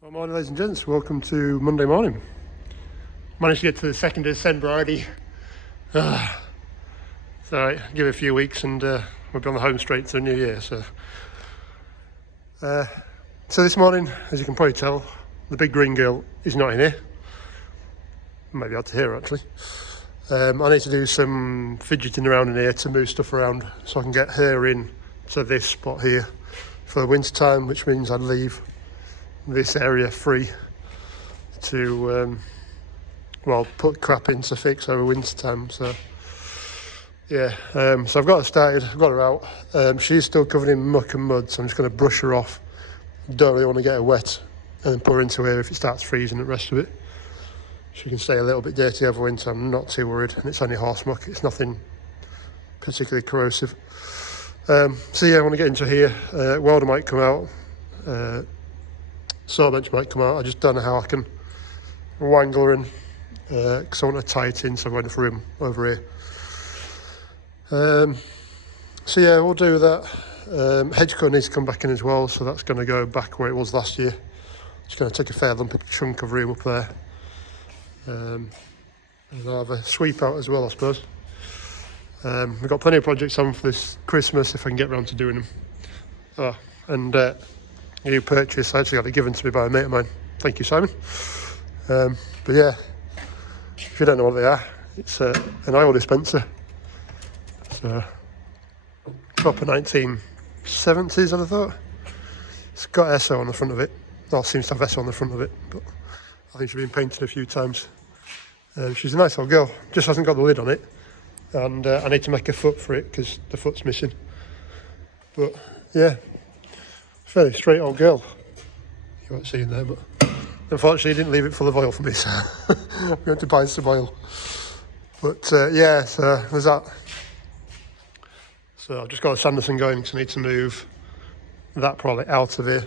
Well, morning, ladies and gents. Welcome to Monday morning. Managed to get to the 2nd of December already. So give it a few weeks and we'll be on the home straight to the new year. So this morning, as you can probably tell, the big green girl is not in here. Maybe hard to hear actually. I need to do some fidgeting around in here to move stuff around so I can get her in to this spot here for the winter time, which means I'd leave this area free to put crap in to fix over winter time. So yeah, so I've got her started, I've got her out. She's still covered in muck and mud, so I'm just going to brush her off. Don't really want to get her wet and then put her into here if it starts freezing the rest of it. She can stay a little bit dirty over winter, I'm not too worried, and it's only horse muck, it's nothing particularly corrosive. So yeah, I want to get into here. Welder might come out, saw bench might come out. I just don't know how I can wangle her in because I want to tie it in, so I'm going for him over here. So yeah, we'll do that. Hedge cut needs to come back in as well, so that's going to go back where it was last year. It's going to take a fair lumpy chunk of room up there. And I'll have a sweep out as well, I suppose. We've got plenty of projects on for this Christmas if I can get around to doing them. Oh, and a new purchase, I actually got it given to me by a mate of mine. Thank you, Simon. But yeah, if you don't know what they are, it's an oil dispenser. So proper 1970s, I'd have thought. It's got Esso on the front of it. Well, it seems to have Esso on the front of it, but I think she's been painted a few times. She's a nice little girl, just hasn't got the lid on it, and I need to make a foot for it because the foot's missing. But yeah, fairly straight old girl. You won't see in there, but unfortunately he didn't leave it full of oil for me, so I'm going to buy some oil. But yeah, so there's that. So I've just got a Sanderson going because I need to move that probably out of here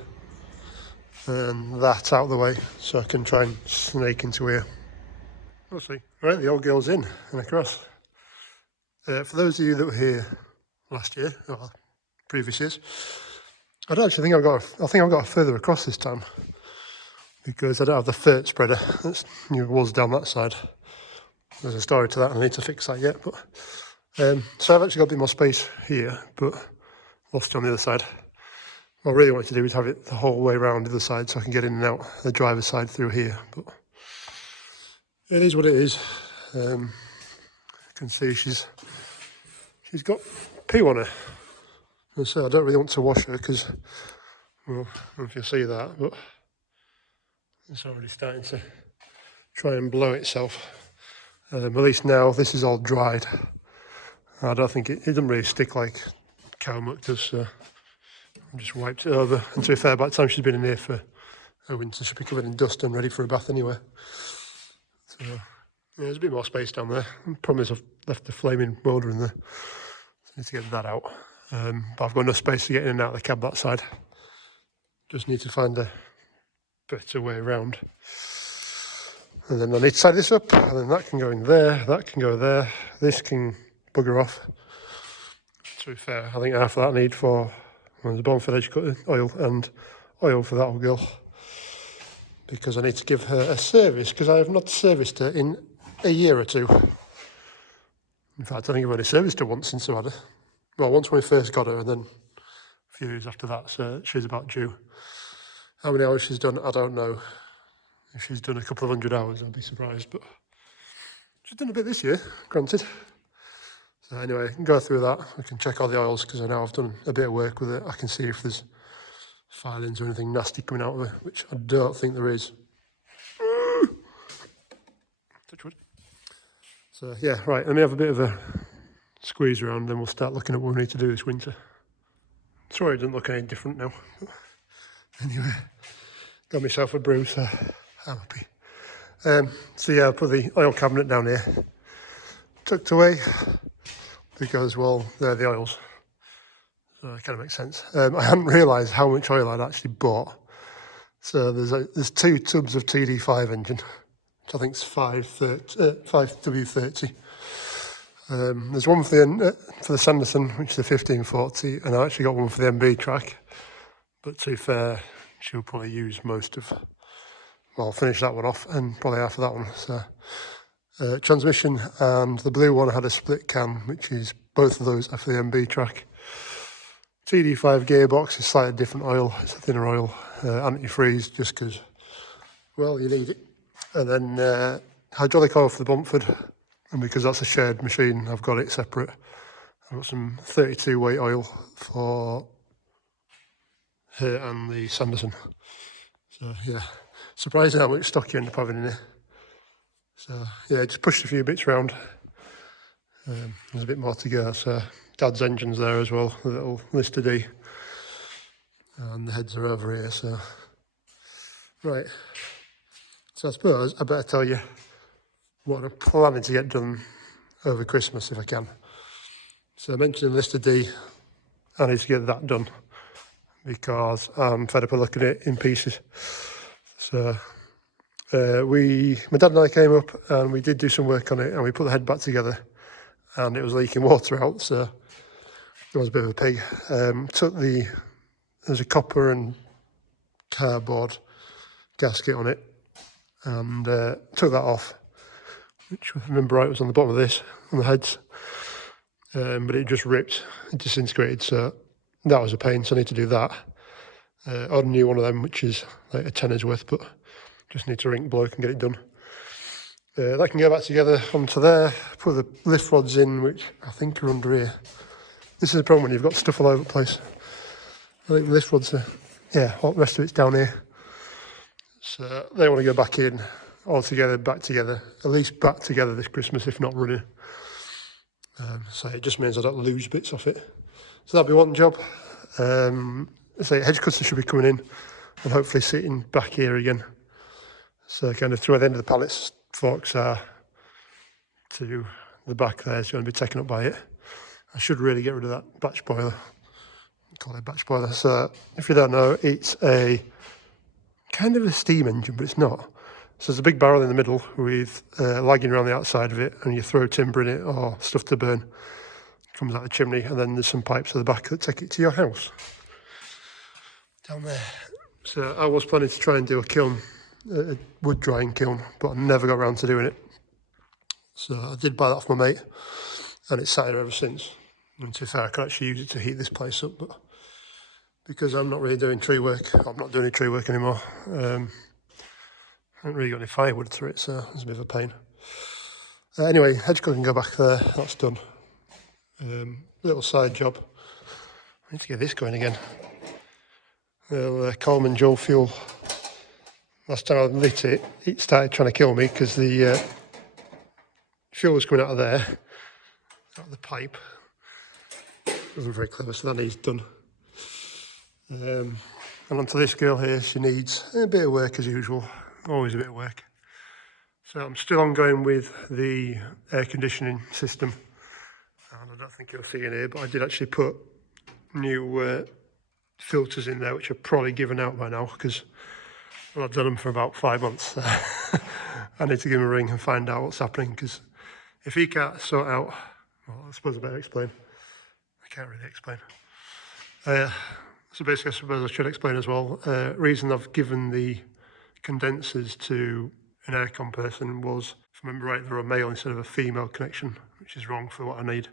and that out of the way so I can try and snake into here. We'll see. Right, the old girl's in and across. For those of you that were here last year or previous years, I don't actually think I think I've got further across this time because I don't have the fert spreader. That's new walls down that side. There's a story to that and I need to fix that yet, but so I've actually got a bit more space here, but lost it on the other side. What I really want to do is have it the whole way around the other side so I can get in and out the driver's side through here, but it is what it is. You can see she's got poo on her. And so I don't really want to wash her because, well, I don't know if you'll see that, but it's already starting to try and blow itself. At least now this is all dried. I don't think it doesn't really stick like cow muck does, so I just wiped it over. And to be fair, by the time she's been in here for a winter, she'll be covered in dust and ready for a bath anyway. So yeah, there's a bit more space down there. The problem is I've left the flaming welder in there, so I need to get that out. But I've got enough space to get in and out of the cab that side. Just need to find a better way around. And then I need to tie this up, and then that can go in there, that can go there, this can bugger off. To be fair, I think half of that I need for the Bonford edge cut oil and oil for that old girl. Because I need to give her a service, because I have not serviced her in a year or two. In fact, I think I've only serviced her once since I had her. Well, once when we first got her, and then a few years after that, so she's about due. How many hours she's done, I don't know. If she's done a couple of 100 hours, I'd be surprised, but she's done a bit this year, granted. So anyway, I can go through that. I can check all the oils, because I know I've done a bit of work with it. I can see if there's filings or anything nasty coming out of it, which I don't think there is. Touch wood. So yeah, right, let me have a bit of a squeeze around, then we'll start looking at what we need to do this winter. Sorry, it doesn't look any different now. Anyway, got myself a brew, so I'm happy. So yeah, I'll put the oil cabinet down here, tucked away, because, well, they're the oils. So it kind of makes sense. I hadn't realised how much oil I'd actually bought. So there's 2 tubs of TD5 engine, which I think is 5W30. There's one for the Sanderson, which is the 1540, and I actually got one for the MB trac. But to be fair, she'll probably use most of well, I'll finish that one off and probably half of that one. So transmission and the blue one had a split cam, which is both of those are for the MB track. TD5 gearbox is slightly different oil, it's a thinner oil, anti-freeze just because, well, you need it. And then hydraulic oil for the Bumpford, and because that's a shared machine, I've got it separate. I've got some 32 weight oil for her and the Sanderson. So yeah, surprising how much stock you end up having in here. So yeah, just pushed a few bits around. There's a bit more to go. So Dad's engine's there as well, the little Lister D. And the heads are over here, so. Right. So I suppose I better tell you what I'm planning to get done over Christmas if I can. So I mentioned Lister D, I need to get that done because I'm fed up of looking at it in pieces. So my dad and I came up and we did do some work on it and we put the head back together and it was leaking water out, so it was a bit of a pig. There's a copper and cardboard gasket on it and took that off, which if I remember right was on the bottom of this, on the heads, but it just ripped, it disintegrated, so that was a pain, so I need to do that. Ordered a new one of them, which is like a tenner's worth, but just need to ring bloke and get it done. That can go back together onto there, put the lift rods in, which I think are under here. This is the problem when you've got stuff all over the place. I think the lift rods are, yeah, all the rest of it's down here. So they want to go back in, all together, back together, at least back together this Christmas, if not running. So it just means I don't lose bits off it. So that'll be one job. So hedge cutter should be coming in and hopefully sitting back here again. So kind of through the end of the pallets, forks are to the back there, it's going to be taken up by it. I should really get rid of that batch boiler. Call it a batch boiler. So if you don't know, it's a kind of a steam engine, but it's not. So there's a big barrel in the middle with lagging around the outside of it, and you throw timber in it or stuff to burn. It comes out the chimney, and then there's some pipes at the back that take it to your house. Down there. So I was planning to try and do a kiln, a wood drying kiln, but I never got around to doing it. So I did buy that off my mate, and it's sat here ever since. And to be fair, I could actually use it to heat this place up, but because I'm not really doing tree work, I'm not doing any tree work anymore. I haven't really got any firewood through it, so it's a bit of a pain. Anyway, hedge cutter can go back there, that's done. Little side job. I need to get this going again. Coleman dual fuel. Last time I lit it, it started trying to kill me because the fuel was coming out of there, out of the pipe. It wasn't very clever, so that needs done. And onto this girl here, she needs a bit of work as usual, always a bit of work. So I'm still ongoing with the air conditioning system. And I don't think you'll see in here, but I did actually put new filters in there, which are probably given out by now because well, I've done them for about 5 months. I need to give him a ring and find out what's happening because if he can't sort out, well, I suppose I better explain. I can't really explain. So basically, I suppose I should explain as well. Reason I've given the condensers to an aircon person was, if I remember right, they're a male instead of a female connection, which is wrong for what I need.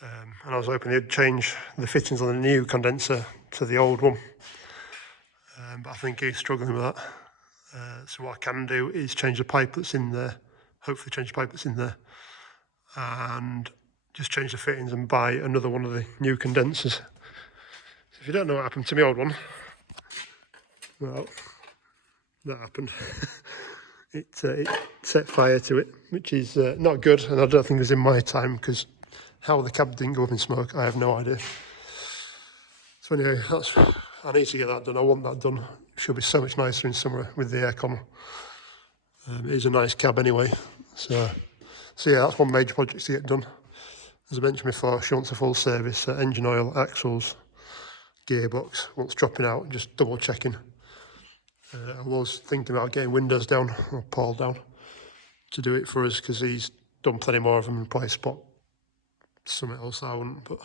And I was hoping they'd change the fittings on the new condenser to the old one. But I think he's struggling with that. So what I can do is change the pipe that's in there, hopefully change the pipe that's in there, and just change the fittings and buy another one of the new condensers. So if you don't know what happened to my old one, well, that happened. It set fire to it, which is not good, and I don't think it was in my time because how the cab didn't go up in smoke, I have no idea. So anyway, I need to get that done. I want that done. It should be so much nicer in summer with the aircon. It is a nice cab anyway. So yeah, that's one major project to get done. As I mentioned before, she wants a full service, engine oil, axles, gearbox. Once dropping out, just double checking. I was thinking about getting windows down, or Paul down, to do it for us because he's done plenty more of them and probably spot something else I wouldn't, but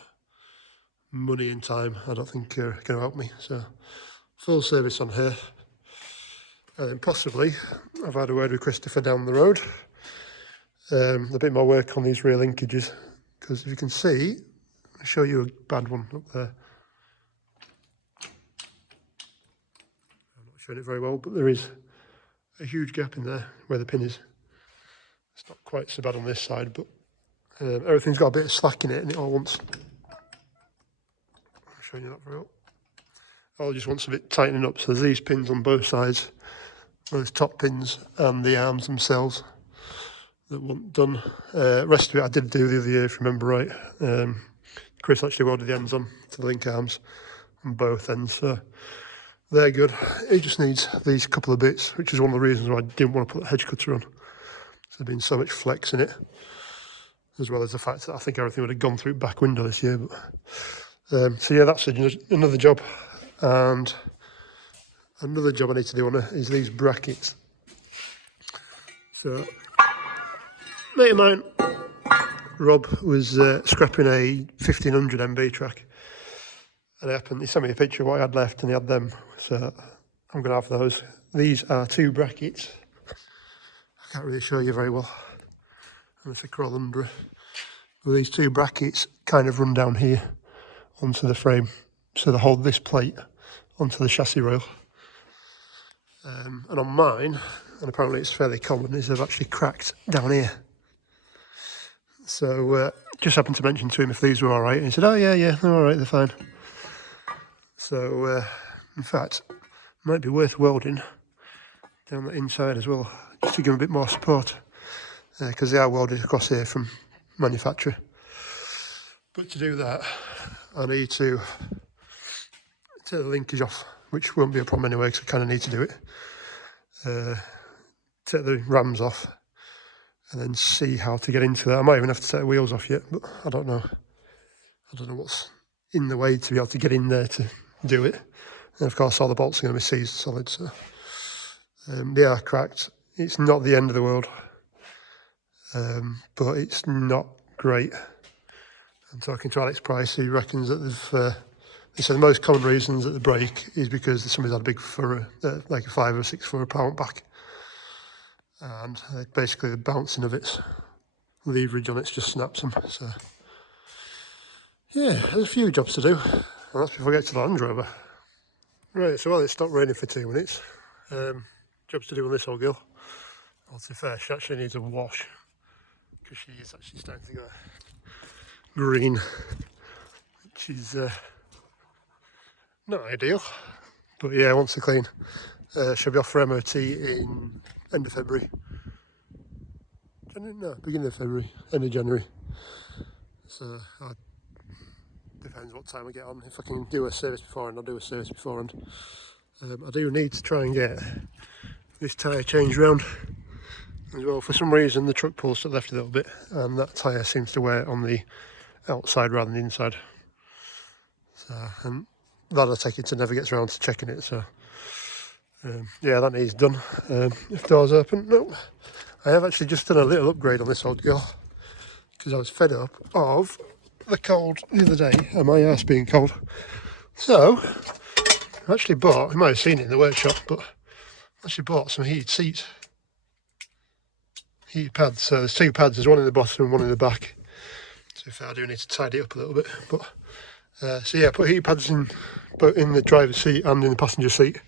money and time I don't think are going to help me. So full service on her. And then possibly I've had a word with Christopher down the road. A bit more work on these rear linkages, because if you can see, I'll show you a bad one up there. I'm not showing it very well, but there is a huge gap in there where the pin is. It's not quite so bad on this side, but everything's got a bit of slack in it, and it all wants... I'm showing you that very well. All just wants a bit tightening up. So there's these pins on both sides, those top pins and the arms themselves that want done. Rest of it I did do the other year, if you remember right. Chris actually welded the ends on to the link arms on both ends, so they're good. It just needs these couple of bits, which is one of the reasons why I didn't want to put the hedge cutter on. There's been so much flex in it, as well as the fact that I think everything would have gone through back window this year. But so yeah, that's another job. And another job I need to do on it is these brackets. So, mate of mine, Rob, was scrapping a 1500 MB track, and he sent me a picture of what he had left, and he had them, so I'm going to have those. These are two brackets. I can't really show you very well unless I crawl under it. But these two brackets kind of run down here onto the frame, so they hold this plate onto the chassis rail. And on mine, and apparently it's fairly common, is they've actually cracked down here. So just happened to mention to him if these were all right, and he said, "Oh yeah, they're all right, they're fine." So in fact, it might be worth welding down the inside as well, just to give them a bit more support, because they are welded across here from manufacturer. But to do that, I need to take the linkage off, which won't be a problem anyway, because I kind of need to do it. Take the rams off, and then see how to get into that. I might even have to take the wheels off yet, but I don't know. I don't know what's in the way to be able to get in there to do it. And of course, all the bolts are going to be seized solid, so they are cracked. It's not the end of the world, but it's not great. I'm talking to Alex Price, he reckons that they said the most common reasons that they break is because somebody's had a big furrow, like a 5 or 6 furrow power back. And basically the bouncing of its leverage on it just snaps them. So yeah, there's a few jobs to do, and that's before I get to the Land Rover. Right, so while it stopped raining for 2 minutes, jobs to do on this old girl. Well, to be fair, she actually needs a wash, because she is actually starting to go green, which is not ideal, but yeah, wants to clean. She'll be off for MOT in end of February. No, beginning of February, end of January. So depends what time I get on. If I can do a service beforehand, I'll do a service beforehand. I do need to try and get this tyre changed round as well. For some reason the truck pulls to the left a little bit, and that tyre seems to wear on the outside rather than the inside. So, and that'll take it to never gets around to checking it, so yeah, that needs done. If doors open, no. I have actually just done a little upgrade on this old girl, because I was fed up of the cold the other day and my arse being cold. So I actually bought, you might have seen it in the workshop, but I actually bought some heated seats, heated pads. So there's 2 pads, there's one in the bottom and one in the back. So if I do need to tidy it up a little bit, but so yeah, put heat pads in both in the driver's seat and in the passenger seat.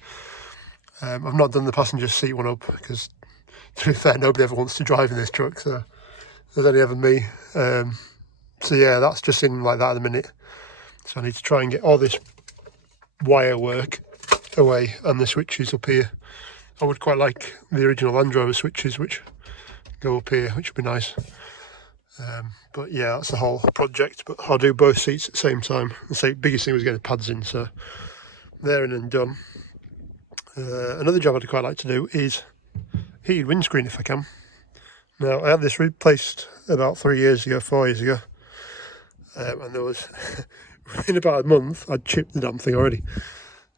I've not done the passenger seat one up because, to be fair, nobody ever wants to drive in this truck, so there's only ever me. So yeah, that's just in like that at the minute. So I need to try and get all this wire work away and the switches up here. I would quite like the original Land Rover switches, which go up here, which would be nice. But yeah, that's the whole project. But I'll do both seats at the same time. The biggest thing was getting the pads in, so there and then done. Another job I'd quite like to do is heated windscreen if I can. Now, I had this replaced about 4 years ago, and there was, in about a month, I'd chipped the damn thing already.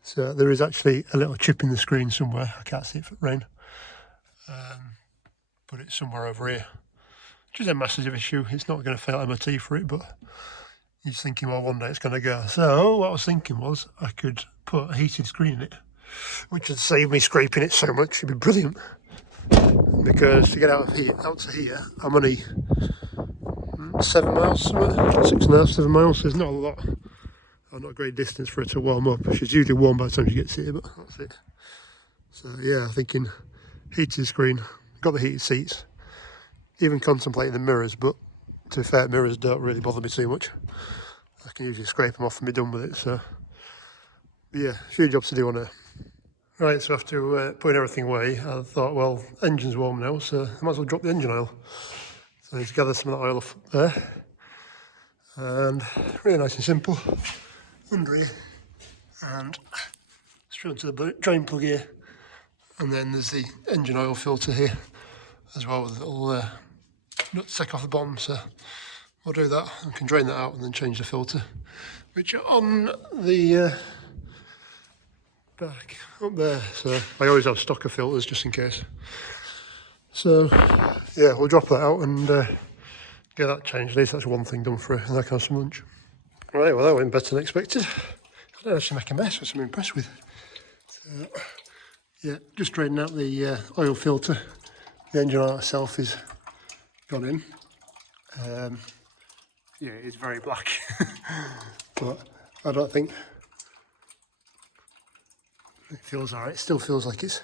So there is actually a little chip in the screen somewhere. I can't see it for rain, but it's somewhere over here, which is a massive issue. It's not going to fail MOT for it, but you're just thinking, well, one day it's going to go. So what I was thinking was I could put a heated screen in it, which would save me scraping it so much. It'd be brilliant. Because to get out of here, out to here, I'm only 7 miles, 6.5, 7 miles. There's not a lot, or not a great distance for it to warm up. She's usually warm by the time she gets here, but that's it. So yeah, thinking heated screen, got the heated seats, even contemplating the mirrors, but to be fair, mirrors don't really bother me too much. I can usually scrape them off and be done with it, so yeah, a few jobs to do on her. Right, so after putting everything away, I thought, well, engine's warm now, so I might as well drop the engine oil. So I need to gather some of that oil off there, and really nice and simple, under here, and straight onto the drain plug here, and then there's the engine oil filter here as well with a little nut take off the bottom, so we'll do that and can drain that out and then change the filter, which are on the back up there, so I always have stock of filters just in case. So yeah, we'll drop that out and get that changed. At least that's one thing done for her, and that can have some lunch. Right, well that went better than expected. I didn't actually make a mess, which I'm impressed with. So, yeah, just draining out the oil filter. The engine oil itself is gone in. Yeah, it is very black, but I don't think it feels alright. It still feels like it's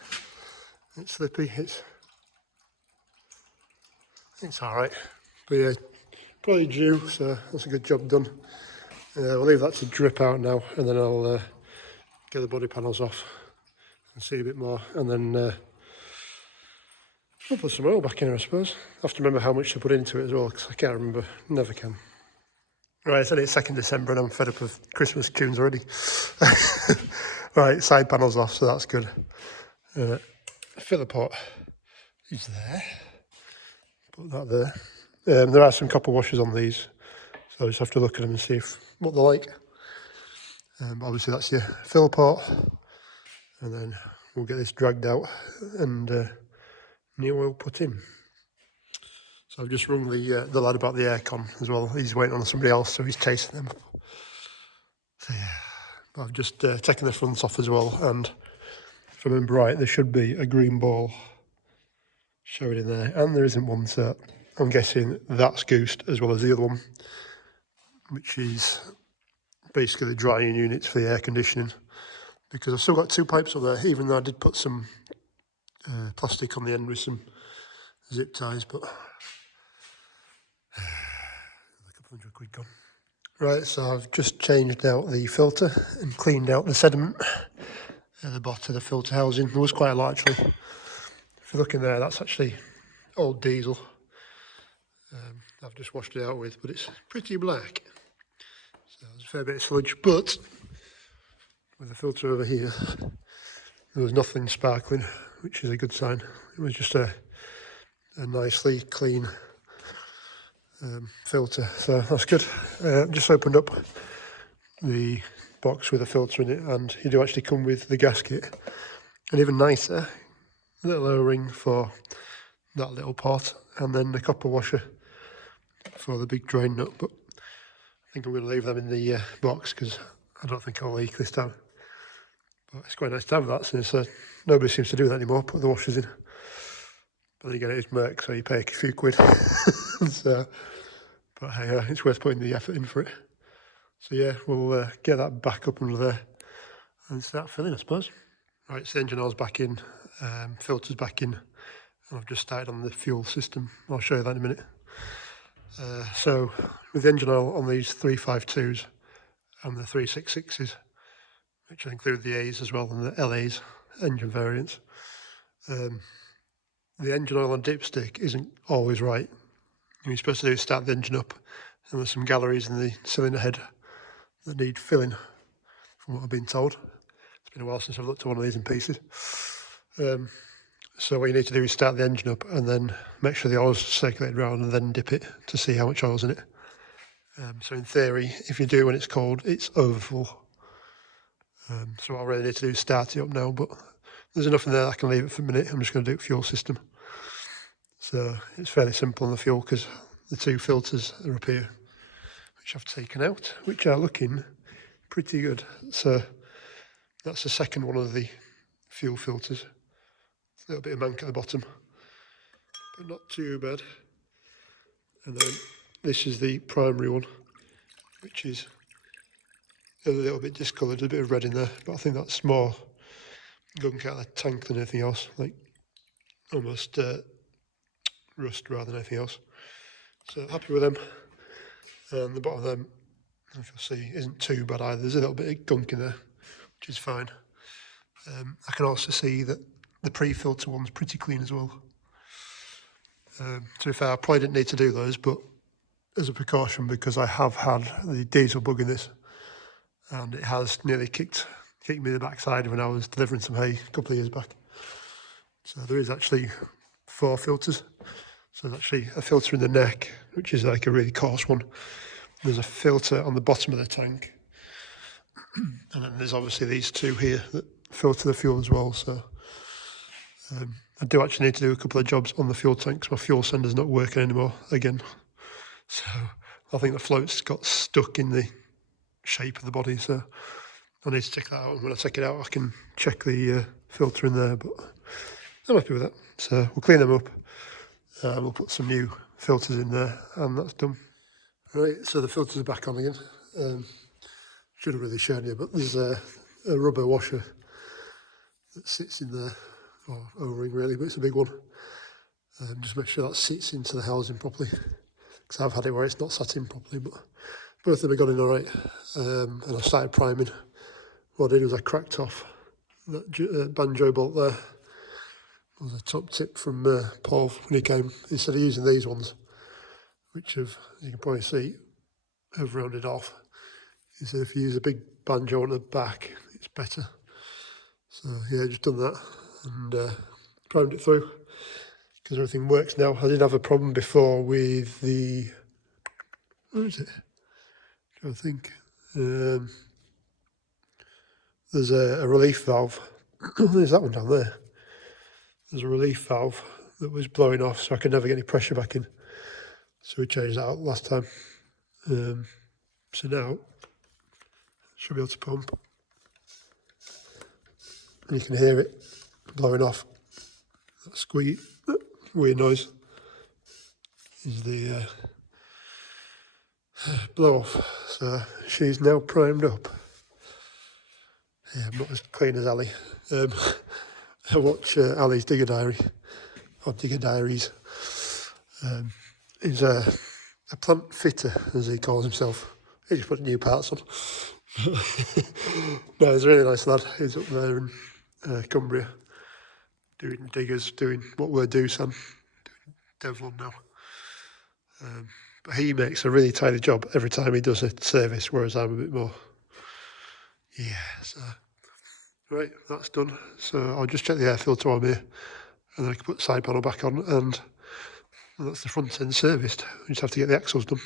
slippy. It's alright, but yeah, probably due, so that's a good job done. We'll leave that to drip out now, and then I'll get the body panels off and see a bit more, and then I'll put some oil back in her, I suppose. I have to remember how much to put into it as well, because I can't remember, never can. Right, it's only 2nd December and I'm fed up with Christmas tunes already. Right, side panels off, so that's good. Filler pot is there. Put that there. There are some copper washers on these, so I just have to look at them and see what they're like. Obviously that's your fill pot, and then we'll get this dragged out and new oil put in. So I've just rung the lad about the aircon as well. He's waiting on somebody else, so he's chasing them. So yeah, but I've just taken the front off as well, and if I remember right, there should be a green ball showing in there, and there isn't one, so I'm guessing that's goosed as well as the other one, which is basically the drying units for the air conditioning, because I've still got 2 pipes up there, even though I did put some plastic on the end with some zip ties, but a couple £100 gone. Right, so I've just changed out the filter and cleaned out the sediment at the bottom of the filter housing. There was quite a lot actually. If you look in there, that's actually old diesel. I've just washed it out with, but it's pretty black. So there's a fair bit of sludge, but with the filter over here, there was nothing sparkling, which is a good sign. It was just a nicely clean filter, so that's good. Just opened up the box with a filter in it, and you do actually come with the gasket, and even nicer, a little O-ring for that little pot, and then the copper washer for the big drain nut. But I think I'm going to leave them in the box because I don't think I'll leak this time. But it's quite nice to have that, since nobody seems to do that anymore, put the washers in. But then again, it is Merc, so you pay a few quid. So, but hey, it's worth putting the effort in for it. So yeah, we'll get that back up under there and start filling, I suppose. Right, so the engine oil's back in, filter's back in, and I've just started on the fuel system. I'll show you that in a minute. So with the engine oil on these 352s and the 366s, which include the A's as well and the LA's engine variants, the engine oil on dipstick isn't always right. What you're supposed to do is start the engine up, and there's some galleries in the cylinder head that need filling, from what I've been told. It's been a while since I've looked at one of these in pieces. So what you need to do is start the engine up and then make sure the oil's circulated around, and then dip it to see how much oil's in it. So in theory, if you do when it's cold, it's overfull. So what I really need to do is start it up now, but there's enough in there that I can leave it for a minute. I'm just going to do fuel system. So it's fairly simple on the fuel, because the 2 filters are up here, which I've taken out, which are looking pretty good. So that's the second one of the fuel filters. A little bit of mank at the bottom, but not too bad. And then this is the primary one, which is a little bit discoloured, a bit of red in there, but I think that's more gunk out of the tank than anything else, like almost rust rather than anything else. So happy with them. And the bottom of them, if you'll see, isn't too bad either. There's a little bit of gunk in there, which is fine. I can also see that the pre-filter one's pretty clean as well. To be fair, I probably didn't need to do those, but as a precaution, because I have had the diesel bug in this, and it has nearly kicked me in the backside when I was delivering some hay a couple of years back. So there is actually 4 filters. So there's actually a filter in the neck, which is like a really coarse one. There's a filter on the bottom of the tank. And then there's obviously these 2 here that filter the fuel as well. So I do actually need to do a couple of jobs on the fuel tank because my fuel sender's not working anymore again. So I think the float's got stuck in the shape of the body. So I need to check that out. And when I take it out, I can check the filter in there. But I'm happy with that. So we'll clean them up. We'll put some new filters in there, and that's done. Right, so the filters are back on again. Should have really shown you, but there's a rubber washer that sits in there, or O-ring really, but it's a big one. Just make sure that sits into the housing properly, because I've had it where it's not sat in properly, but both of them have gone in all right. And I started priming. What I did was I cracked off that banjo bolt there. It was a top tip from Paul when he came. Instead of using these ones, which have, as you can probably see, have rounded off. He said if you use a big banjo on the back, it's better. So yeah, just done that and primed it through because everything works now. I did have a problem before with the, where is it? I'm trying to think. There's a relief valve. There's that one down there. There's a relief valve that was blowing off, so I could never get any pressure back in. So we changed that out last time. So now should be able to pump, and you can hear it blowing off. That squeak, weird noise, is the blow off. So she's now primed up. Yeah, I'm not as clean as Ali. I watch Ali's Digger Diary, or Digger Diaries. He's a plant fitter, as he calls himself. He just put new parts on. No, he's a really nice lad. He's up there in Cumbria, doing diggers, doing what we're doing, Sam, doing Devlin now. But he makes a really tidy job every time he does a service, whereas I'm a bit more, yeah, so. Right, that's done. So I'll just check the air filter on here, and then I can put the side panel back on, and that's the front end serviced. We just have to get the axles done.